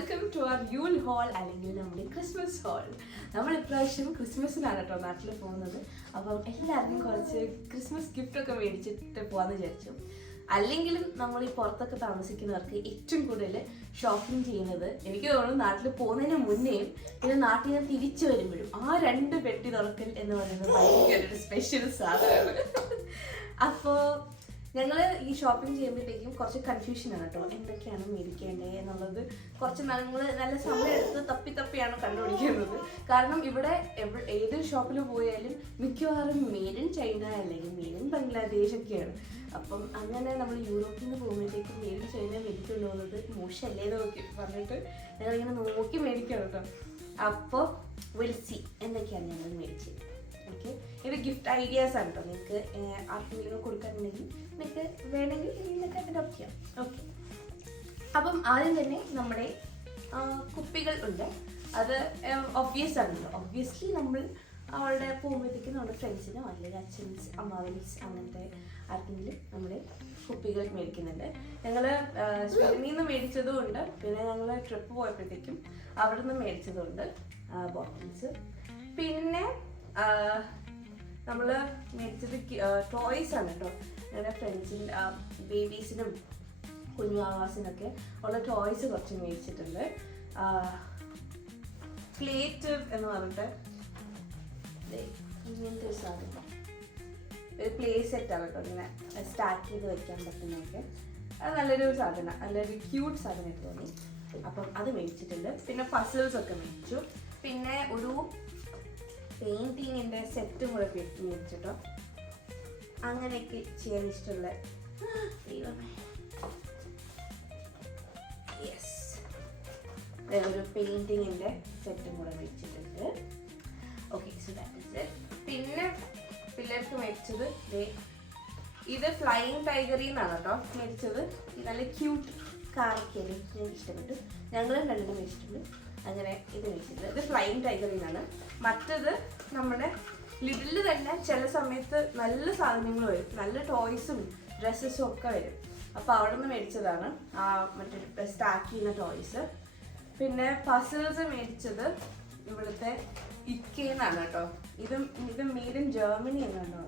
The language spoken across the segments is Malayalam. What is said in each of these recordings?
വെൽക്കം ടു അവർ യൂൽ ഹോൾ അല്ലെങ്കിൽ നമ്മുടെ ക്രിസ്മസ് ഹോൾ. നമ്മൾ ഇപ്രാവശ്യം ക്രിസ്മസിനാണ് കേട്ടോ നാട്ടിൽ പോകുന്നത്. അപ്പം എല്ലാവർക്കും കുറച്ച് ക്രിസ്മസ് ഗിഫ്റ്റൊക്കെ മേടിച്ചിട്ട് പോകാമെന്ന് വിചാരിച്ചു. അല്ലെങ്കിലും നമ്മൾ ഈ പുറത്തൊക്കെ താമസിക്കുന്നവർക്ക് ഏറ്റവും കൂടുതൽ ഷോപ്പിംഗ് ചെയ്യുന്നത് എനിക്ക് തോന്നുന്നു നാട്ടിൽ പോകുന്നതിന് മുന്നേയും പിന്നെ നാട്ടിൽ നിന്ന് തിരിച്ചു വരുമ്പോഴും ആ 2 പെട്ടി തുറക്കൽ എന്ന് പറയുന്നത് ഭയങ്കര ഒരു സ്പെഷ്യൽ സാധനമാണ്. അപ്പോൾ ഞങ്ങൾ ഈ ഷോപ്പിംഗ് ചെയ്യുമ്പോഴത്തേക്കും കുറച്ച് കൺഫ്യൂഷനാണ് കേട്ടോ, എന്തൊക്കെയാണ് മേടിക്കേണ്ടത് എന്നുള്ളത്. കുറച്ച് ഞങ്ങൾ നല്ല സമയം എടുത്ത് തപ്പിയാണ് കണ്ടുപിടിക്കുന്നത്. കാരണം ഇവിടെ ഏത് ഷോപ്പിൽ പോയാലും മിക്കവാറും മെയ്ഡ് ഇൻ ചൈന അല്ലെങ്കിൽ മെയ്ഡ് ഇൻ ബംഗ്ലാദേശ് ഒക്കെയാണ്. അപ്പം അങ്ങനെ നമ്മൾ യൂറോപ്പിൽ നിന്ന് പോകുമ്പോഴത്തേക്കും മെയ്ഡ് ഇൻ ചൈന മേടിച്ചുകൊണ്ട് പോകുന്നത് മോശമല്ലേ നോക്കി പറഞ്ഞിട്ട് ഞങ്ങളിങ്ങനെ നോക്കി മേടിക്കണം കേട്ടോ. അപ്പോൾ വിൽ സി എന്തൊക്കെയാണ് ഞങ്ങൾ മേടിച്ചത്. ഓക്കെ, ഇത് ഗിഫ്റ്റ് ഐഡിയാസ് ആണ് കേട്ടോ. നിങ്ങൾക്ക് ആർക്കെങ്കിലും കൊടുക്കാനുണ്ടെങ്കിൽ നിങ്ങൾക്ക് വേണമെങ്കിൽ ഇതിനൊക്കെ അഡോപ്റ്റ് ചെയ്യാം. ഓക്കെ, അപ്പം ആദ്യം തന്നെ നമ്മുടെ കുപ്പികൾ ഉണ്ട്. അത് ഒബ്വിയസ് ആണല്ലോ. ഒബ്വിയസ്ലി നമ്മൾ അവിടെ പോകുമ്പോഴത്തേക്കും നമ്മുടെ ഫ്രണ്ട്സിനോ അല്ലെങ്കിൽ അച്ഛൻസ് അമ്മാവൻസ് അങ്ങനത്തെ ആർക്കെങ്കിലും നമ്മുടെ കുപ്പികൾ മേടിക്കുന്നുണ്ട്. ഞങ്ങൾ സ്വീഡനിൽ നിന്ന് മേടിച്ചതും ഉണ്ട്, പിന്നെ ഞങ്ങൾ ട്രിപ്പ് പോയപ്പോഴത്തേക്കും അവിടെ നിന്ന് മേടിച്ചതും ഉണ്ട് ബോട്ടിൽസ്. പിന്നെ നമ്മൾ മേടിച്ചത് ടോയ്സ് ആണ് കേട്ടോ. ഞങ്ങളുടെ ഫ്രണ്ട്സിൻ്റെ ബേബീസിനും കുഞ്ഞു ആവാസിനൊക്കെ ഉള്ള ടോയ്സ് കുറച്ച് മേടിച്ചിട്ടുണ്ട്. പ്ലേറ്റ് എന്ന് പറഞ്ഞിട്ട് ഇങ്ങനത്തെ ഒരു സാധനം, ഒരു പ്ലേ സെറ്റാണ് കേട്ടോ. ഇങ്ങനെ സ്റ്റാക്ക് ചെയ്ത് വെക്കാൻ പറ്റുന്നതൊക്കെ അത് നല്ലൊരു സാധനം, നല്ലൊരു ക്യൂട്ട് സാധനമായിട്ട് തോന്നി. അപ്പം അത് മേടിച്ചിട്ടുണ്ട്. പിന്നെ പസിൽസ് ഒക്കെ മേടിച്ചു. പിന്നെ ഒരു പെയിൻറ്റിങ്ങിൻ്റെ സെറ്റും കൂടെ മേടിച്ചിട്ടോ. അങ്ങനെയൊക്കെ ചെയ്യാൻ ഇഷ്ടമുള്ള യെസ്, ഒരു പെയിൻറ്റിങ്ങിൻ്റെ സെറ്റും കൂടെ മേടിച്ചിട്ടുണ്ട്. Okay, so that is it. പിന്നെ പിള്ളേർക്ക് മേടിച്ചത് ഇത് ഫ്ലൈയിങ് ടൈഗറിൽ നിന്നാണ് കേട്ടോ മേടിച്ചത്. നല്ല ക്യൂട്ട് കാറൊക്കെയാണ്, എനിക്ക് ഇഷ്ടപ്പെട്ടു. ഞങ്ങളും രണ്ടും മേടിച്ചിട്ടുണ്ട്. അങ്ങനെ ഇത് മേടിച്ചിട്ടുണ്ട്. ഇത് ഫ്ലൈയിങ് ടൈഗറിൽ നിന്നാണ്. മറ്റത് നമ്മുടെ ലിഡിൽ തന്നെ ചില സമയത്ത് നല്ല സാധനങ്ങൾ വരും, നല്ല ടോയ്സും ഡ്രസ്സസും ഒക്കെ വരും. അപ്പോൾ അവിടെ നിന്ന് മേടിച്ചതാണ് മറ്റേ സ്റ്റാക്ക് ചെയ്യുന്ന ടോയ്സ്. പിന്നെ പസിൽസ് മേടിച്ചത് ഇവിടുത്തെ ഇക്കയെന്നാണ് കേട്ടോ. ഇത് മെയ്ഡ് ഇൻ ജർമ്മനി എന്നാണ്.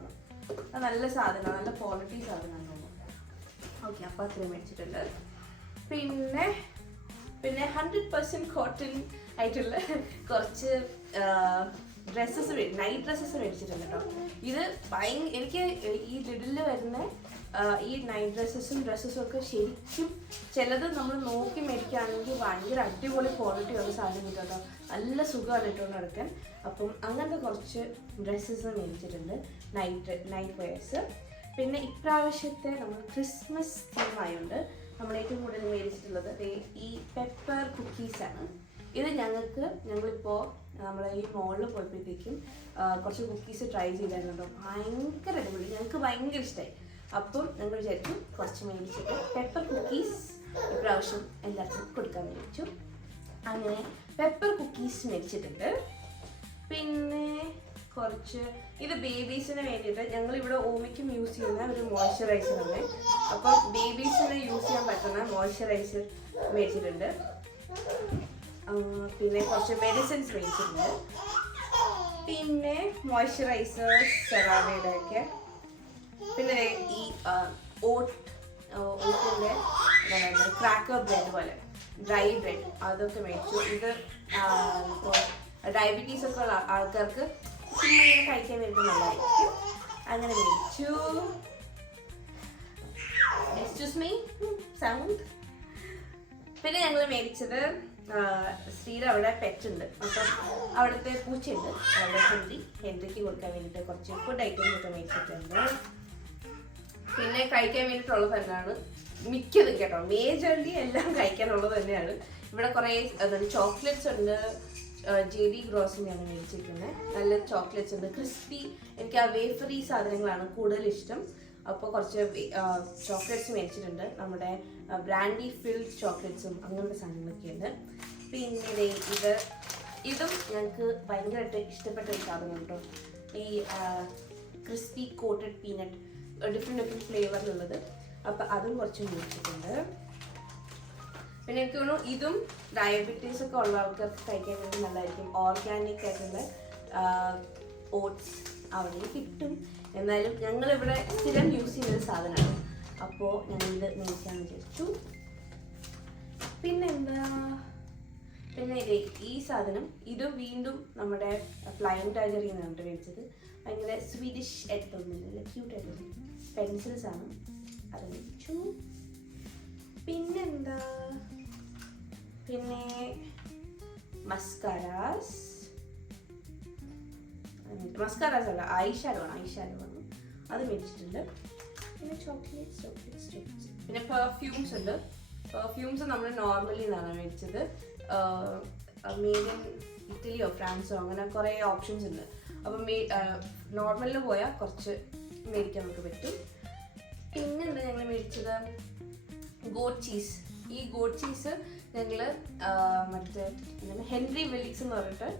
അത് നല്ല സാധനമാണ്, നല്ല ക്വാളിറ്റി സാധനമാണ് തോന്നുന്നു. ഓക്കെ, അപ്പോൾ അത്രയും മേടിച്ചിട്ടുണ്ട്. പിന്നെ 100% കോട്ടൺ ആയിട്ടുള്ള കുറച്ച് ഡ്രസ്സസ് നൈറ്റ് ഡ്രസ്സസ് മേടിച്ചിട്ടുണ്ട് കേട്ടോ. ഇത് എനിക്ക് ഈ ലിഡിൽ വരുന്ന ഈ നൈറ്റ് ഡ്രസ്സസും ഒക്കെ ശരിക്കും ചിലത് നമ്മൾ നോക്കി മേടിക്കുകയാണെങ്കിൽ ഭയങ്കര അടിപൊളി ക്വാളിറ്റി ഉള്ള സാധനം കിട്ടും കേട്ടോ. നല്ല സുഖമാണ് ഇട്ടുകൊണ്ട് നടക്കാൻ. അപ്പം അങ്ങനത്തെ കുറച്ച് ഡ്രസ്സസ് മേടിച്ചിട്ടുണ്ട്, നൈറ്റ് വെയേഴ്സ്. പിന്നെ ഇപ്രാവശ്യത്തെ നമ്മൾ ക്രിസ്മസ് തീമായുണ്ട്. നമ്മൾ ഏറ്റവും കൂടുതൽ മേടിച്ചിട്ടുള്ളത് ഈ പെപ്പർ കുക്കീസാണ്. ഇത് ഞങ്ങളിപ്പോൾ നമ്മൾ ഈ മോളിൽ പോയപ്പോഴത്തേക്കും കുറച്ച് കുക്കീസ് ട്രൈ ചെയ്തായിരുന്നു. ഭയങ്കര അടിപൊളി, ഞങ്ങൾക്ക് ഭയങ്കര ഇഷ്ടമായി. അപ്പം ഞങ്ങൾ വിചാരിച്ചു കുറച്ച് മേടിച്ചിട്ട് പെപ്പർ കുക്കീസ് ഇപ്രാവശ്യം എല്ലാവർക്കും കൊടുക്കാൻ മേടിച്ചു. അങ്ങനെ പെപ്പർ കുക്കീസ് മേടിച്ചിട്ടുണ്ട്. പിന്നെ കുറച്ച് ഇത് ബേബീസിന് വേണ്ടിയിട്ട് ഞങ്ങളിവിടെ ഓമിക്കും യൂസ് ചെയ്യുന്ന ഒരു മോയ്സ്ചറൈസറാണ്. അപ്പം ബേബീസിന് യൂസ് ചെയ്യാൻ പറ്റുന്ന മോയ്സ്ചറൈസർ മേടിച്ചിട്ടുണ്ട്. പിന്നെ കുറച്ച് മെഡിസിൻസ് മേടിച്ചിട്ടുണ്ട്. പിന്നെ മോയ്സ്ചറൈസേഴ്സ് സെറാവയുടെ ഒക്കെ. പിന്നെ ഈ ഓട്ടിൻ്റെ ക്രാക്കർ ബ്രെഡ് പോലെ ഡ്രൈ ബ്രെഡ് അതൊക്കെ മേടിച്ചു. ഇത് ഇപ്പോൾ ഡയബറ്റീസ് ഒക്കെ ഉള്ള ആൾക്കാർക്ക് ഇങ്ങനെ കഴിക്കാൻ വേണ്ടി നല്ലതായിരിക്കും. അങ്ങനെ മേടിച്ചു. Excuse me sound. പിന്നെ ഞങ്ങൾ മേടിച്ചത് ശ്രീയുടെ അവിടെ പെറ്റുണ്ട്. അപ്പം അവിടുത്തെ പൂച്ചയുണ്ട്, അവിടെ ഹെൻറിക്ക് കൊടുക്കാൻ വേണ്ടിയിട്ട് കുറച്ച് ഫുഡ് ഐറ്റംസ് ഒക്കെ മേടിച്ചിട്ടുണ്ട്. പിന്നെ കഴിക്കാൻ വേണ്ടിയിട്ടുള്ളത് തന്നെയാണ് മിക്കതും കേട്ടോ. മേജർലി എല്ലാം കഴിക്കാനുള്ളത് തന്നെയാണ്. ഇവിടെ കുറേ ചോക്ലേറ്റ്സ് ഉണ്ട്. JD ഗ്രോസിനെയാണ് മേടിച്ചിരിക്കുന്നത്. നല്ല ചോക്ലേറ്റ്സ് ഉണ്ട്, ക്രിസ്പി. എനിക്ക് ആ വേഫറി സാധനങ്ങളാണ് കൂടുതൽ ഇഷ്ടം. അപ്പോൾ കുറച്ച് ചോക്ലേറ്റ്സ് മേടിച്ചിട്ടുണ്ട്. നമ്മുടെ ബ്രാൻഡി ഫിൽഡ് ചോക്ലേറ്റ്സും അങ്ങനത്തെ സാധനങ്ങളൊക്കെ ഉണ്ട്. പിന്നെ ഇതും ഞങ്ങൾക്ക് ഭയങ്കരമായിട്ട് ഇഷ്ടപ്പെട്ട ഒരു സാധനം കേട്ടോ. ഈ ക്രിസ്പി കോട്ടഡ് പീനട്ട് ഡിഫറെൻറ്റ് ഫ്ലേവറിലുള്ളത്. അപ്പോൾ അതും കുറച്ച് മേടിച്ചിട്ടുണ്ട്. പിന്നെ എനിക്ക് തോന്നുന്നു ഇതും ഡയബറ്റീസ് ഒക്കെ ഉള്ള ആൾക്കാർക്ക് കഴിക്കാൻ വേണ്ടി നല്ലതായിരിക്കും. ഓർഗാനിക് ആയിട്ടുള്ള ഓട്സ് അവിടെ കിട്ടും. എന്നാലും ഞങ്ങളിവിടെ സ്ഥിരം യൂസ് ചെയ്യുന്നൊരു സാധനമാണ്. അപ്പോൾ ഞങ്ങളിത് മേടിക്കാമെന്ന് വിചാരിച്ചു. പിന്നെന്താ, പിന്നെ ഈ സാധനം ഇത് വീണ്ടും നമ്മുടെ ഫ്ലൈങ് ടൈഗറിൽ നിന്നാണ് മേടിച്ചത്. ഭയങ്കര സ്വീഡിഷ് ആയിട്ട് തോന്നുന്നില്ല, ക്യൂട്ടായിട്ട് പെൻസിൽസ് ആണ്, അത് മേടിച്ചു. പിന്നെന്താ, പിന്നെ മസ്കാരാസ് അല്ല ഐഷാഡോ ആണ്, അത് മേടിച്ചിട്ടുണ്ട്. പിന്നെ ചോക്ലേറ്റ്സ്. പിന്നെ പെർഫ്യൂംസ് ഉണ്ട്. പെർഫ്യൂംസ് നമ്മൾ നോർമലി നിന്നാണ് മേടിച്ചത്. മെയ്ഡ് ഇൻ ഇറ്റലിയോ ഫ്രാൻസോ അങ്ങനെ കുറേ ഓപ്ഷൻസ് ഉണ്ട്. അപ്പം നോർമലിൽ പോയാൽ കുറച്ച് മേടിക്കാൻ നമുക്ക് പറ്റും. പിന്നെ എന്താ ഞങ്ങൾ മേടിച്ചത്, ഗോട്ട് ചീസ്. ഈ ഗോട്ട് ചീസ് ഞങ്ങൾ മറ്റേ ഹെൻറി വില്ലിക്സ് എന്ന് പറഞ്ഞിട്ട്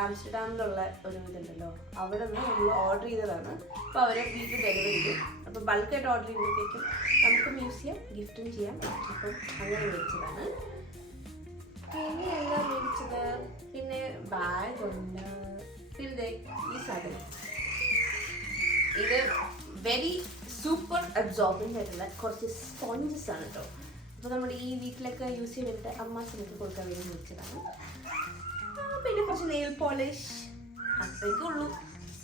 ആംസ്റ്റർഡാമിലുള്ള ഒരു ഇതുണ്ടല്ലോ, അവിടെ നിന്ന് നമ്മൾ ഓർഡർ ചെയ്തതാണ്. അപ്പോൾ അവരെ വീട്ടിൽ ഡെലിവറി ചെയ്യും. അപ്പോൾ ബൾക്കായിട്ട് ഓർഡർ ചെയ്യുമ്പോഴത്തേക്കും നമുക്കും യൂസ് ചെയ്യാം, ഗിഫ്റ്റും ചെയ്യാം. അപ്പം അങ്ങനെ മേടിച്ചതാണ്. പിന്നെ എന്താ മേടിച്ചത്, പിന്നെ ബാഗ് ഉണ്ട്. പിന്നെ ഈ സാധനം, ഇത് വെരി സൂപ്പർ അബ്സോർബൻ്റ് ആയിട്ടുള്ള കുറച്ച് സ്പോഞ്ചസ് ആണ് കേട്ടോ. അപ്പോൾ നമ്മൾ ഈ വീട്ടിലൊക്കെ യൂസ് ചെയ്തിട്ട് അമ്മാസിനൊക്കെ കൊടുക്കാൻ വേണ്ടി മേടിച്ചതാണ്. പിന്നെ കുറച്ച് നെയിൽ പോളിഷ്, അത്രയൊക്കെ ഉള്ളൂ.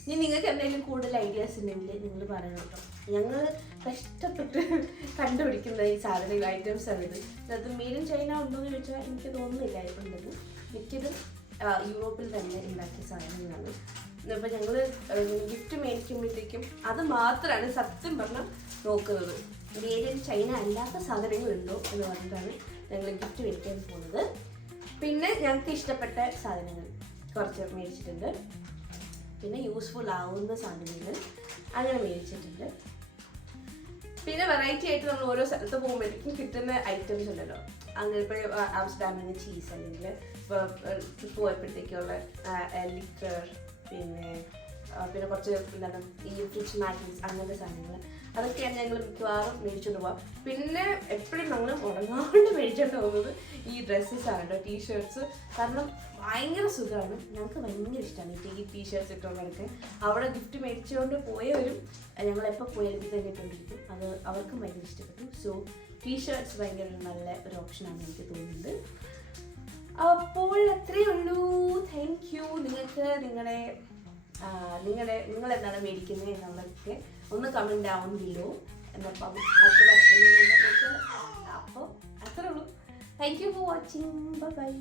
ഇനി നിങ്ങൾക്ക് എന്തെങ്കിലും കൂടുതൽ ഐഡിയാസ് ഉണ്ടെങ്കിൽ നിങ്ങൾ പറയണം കേട്ടോ. ഞങ്ങൾ കഷ്ടപ്പെട്ട് കണ്ടുപിടിക്കുന്ന ഈ സാധന ഐറ്റംസ് ആണ് ഇത്. അത് മെയ്ഡ് ഇൻ ചൈന ഉണ്ടോ എന്ന് ചോദിച്ചാൽ എനിക്ക് തോന്നുന്നില്ല ഉണ്ടെന്ന്. മിക്കതും യൂറോപ്പിൽ തന്നെ ഉണ്ടാക്കിയ സാധനങ്ങളാണ്. അപ്പോൾ ഞങ്ങൾ ഗിഫ്റ്റ് മേടിക്കുമ്പോഴത്തേക്കും അത് മാത്രമാണ് സത്യം പറഞ്ഞാൽ നോക്കുന്നത്. മെയ്ഡ് ഇൻ ചൈന അല്ലാത്ത സാധനങ്ങളുണ്ടോ എന്ന് പറഞ്ഞിട്ടാണ് ഞങ്ങൾ ഗിഫ്റ്റ് മേടിക്കാൻ പോകുന്നത്. പിന്നെ ഞങ്ങൾക്ക് ഇഷ്ടപ്പെട്ട സാധനങ്ങൾ കുറച്ച് മേടിച്ചിട്ടുണ്ട്. പിന്നെ യൂസ്ഫുൾ ആവുന്ന സാധനങ്ങൾ അങ്ങനെ മേടിച്ചിട്ടുണ്ട്. പിന്നെ വെറൈറ്റി ആയിട്ട് നമ്മൾ ഓരോ സ്ഥലത്ത് പോകുമ്പോഴേക്കും കിട്ടുന്ന ഐറ്റംസ് ഉണ്ടല്ലോ. അങ്ങനെ ഇപ്പോൾ ആംസ്റ്റർഡാമിൽ നിന്ന് ചീസ്, അല്ലെങ്കിൽ പോയപ്പോഴത്തേക്കുള്ള ലിക്കർ, പിന്നെ കുറച്ച് എന്താണ് ഈ ഫ്രിഡ്ജ് മാഗ്നറ്റ്സ്, അങ്ങനത്തെ സാധനങ്ങൾ, അതൊക്കെയാണ് ഞങ്ങൾ മിക്കവാറും മേടിച്ചുകൊണ്ട് പോകാം. പിന്നെ എപ്പോഴും ഞങ്ങൾ ഉറങ്ങാണ്ട് മേടിച്ചുകൊണ്ട് പോകുന്നത് ഈ ഡ്രസ്സസ് ആണ് കേട്ടോ, ടീഷർട്ട്സ്. കാരണം ഭയങ്കര സുഖമാണ്, ഞങ്ങൾക്ക് ഭയങ്കര ഇഷ്ടമാണ് ഈ ടീഷർട്ട്സ് ഇട്ടുള്ളവർക്ക്. അവിടെ ഗിഫ്റ്റ് മേടിച്ചുകൊണ്ട് പോയവരും ഞങ്ങളെപ്പോൾ പോയാലും ഇത് തന്നെ ഇട്ടുകൊണ്ടിരിക്കും. അത് അവർക്കും ഭയങ്കര ഇഷ്ടപ്പെട്ടു. സോ ടീഷർട്ട്സ് ഭയങ്കര നല്ല ഒരു ഓപ്ഷനാണ് എനിക്ക് തോന്നുന്നത്. അപ്പോൾ അത്രയേ ഉള്ളൂ. Thank U. നിങ്ങൾക്ക് നിങ്ങൾ എന്താണ് മേടിക്കുന്നത് എന്നുള്ളതൊക്കെ ഒന്ന് കമൻറ്റ് ഡൗൺ ബിലോ. എന്നപ്പം അപ്പോൾ അത്രേ ഉള്ളൂ. Thank you for watching. By.